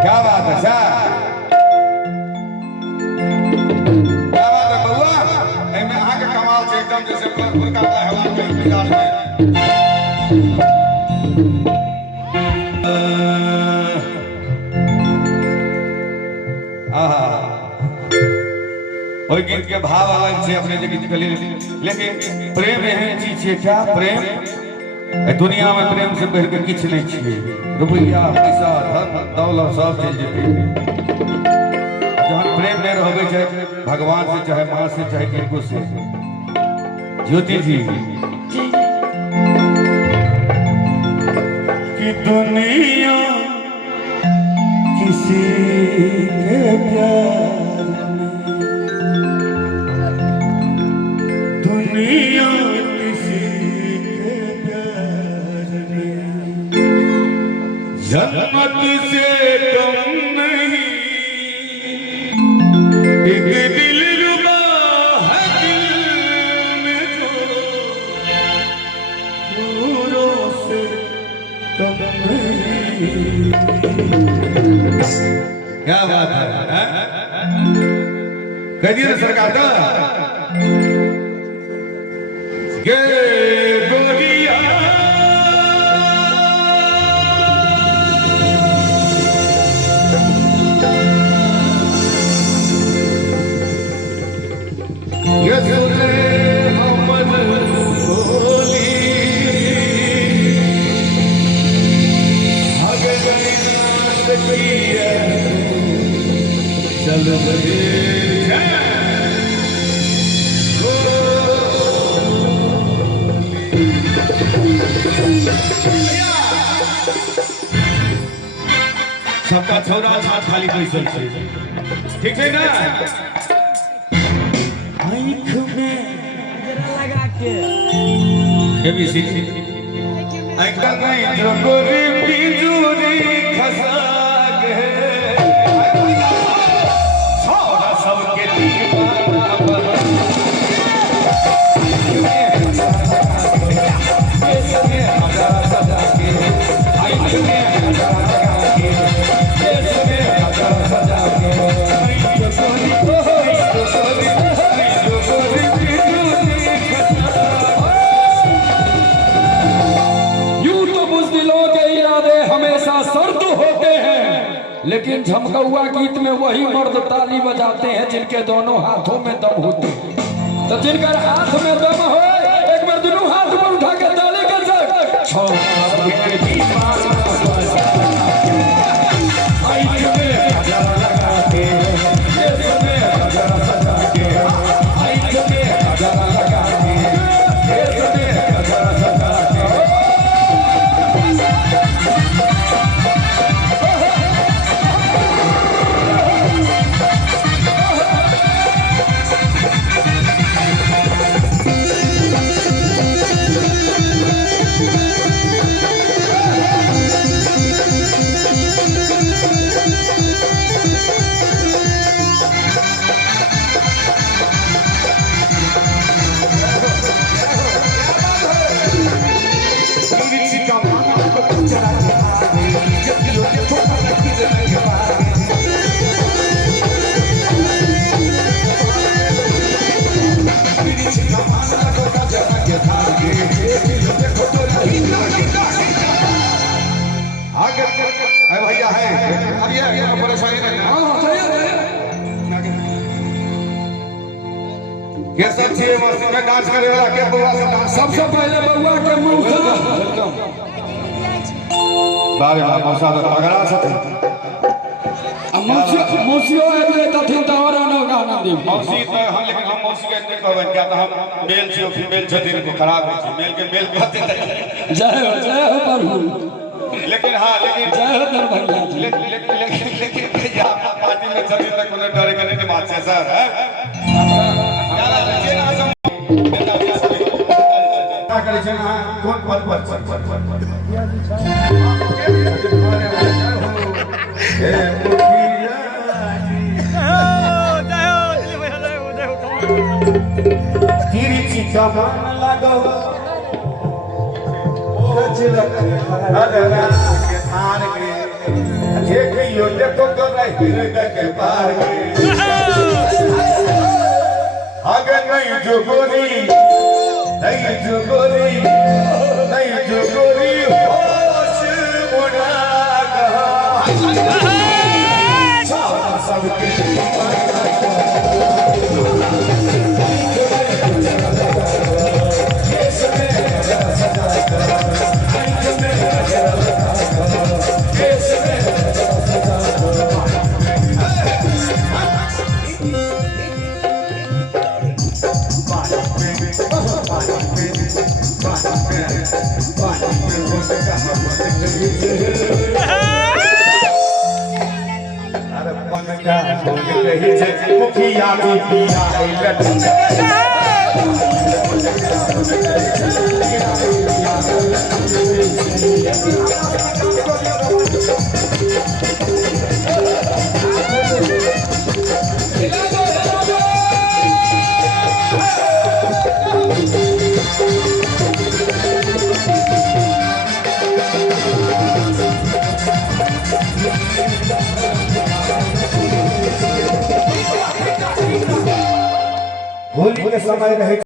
क्या बात है सर, क्या बात है बउआ, एमे अहाँ के कमाल से एकदम जैसे फुरका वाला हवा के मिजाज में। आहा, कोई गीत के भाव अलग से अपने गीत के लिए, लेकिन प्रेम है चीज है क्या, प्रेम दुनिया में प्रेम से बढ़ के किछ नहीं छे। रुपया पैसा धन दौलत सब चल जेते, जहां प्रेम नहीं रहबे, चाहे भगवान से चाहे मां से चाहे किनको से। ज्योति जी कि दुनिया किसी के प्यार में, दुनिया किसी के प्यार में जन्नत से कम नहीं, एक दिलरुबा है दिल में जो नूरों से कम नहीं। क्या बात है, कह दिया सरकार का गोरिया ये सुने हमर बोली आगे चल बजे सबका छोरा साथ खाली पैसा ठीक है ना। आँख में लगा के एबीसीडी आँख नहीं जो गोरी बिजुरी खसा के छोरा सबके दीवाना बना सजा के आँख में लेकिन झमकौआ गीत में वही मर्द ताली बजाते हैं जिनके दोनों हाथों में दम होते हैं। तो जिनका हाथ में दम हो एक बार दोनों हाथ पर उठा के ताली कर भैया है अब ये परेशानी नहीं। के सब छे मस्ती में डांस करे वाला के बउआ से डांस सबसे पहले बउआ के मुंह से बारे में मौसा तो अगरा छथिन मौसियो एबे तथिन त और न गाना दी मौसी त हम, लेकिन हम मौसी के नहीं कहबन क्या त हम मेल छियो फीमेल छथिन को खराब है मेल के मेल कहते। जय हो प्रभु। लेकिन हाँ लेकिन जय हो भैया लेकिन भैया पार्टी में सभी तक उन्हें डरे करने की बात है सर है कौन पद पर तिरछी कमान लगो अजरा के थार हृदय के पार अगर नहीं जो गोरी नहीं जो गोरी नहीं जो गोरी होश उड़ा सबके मुखिया होली के समय रहे।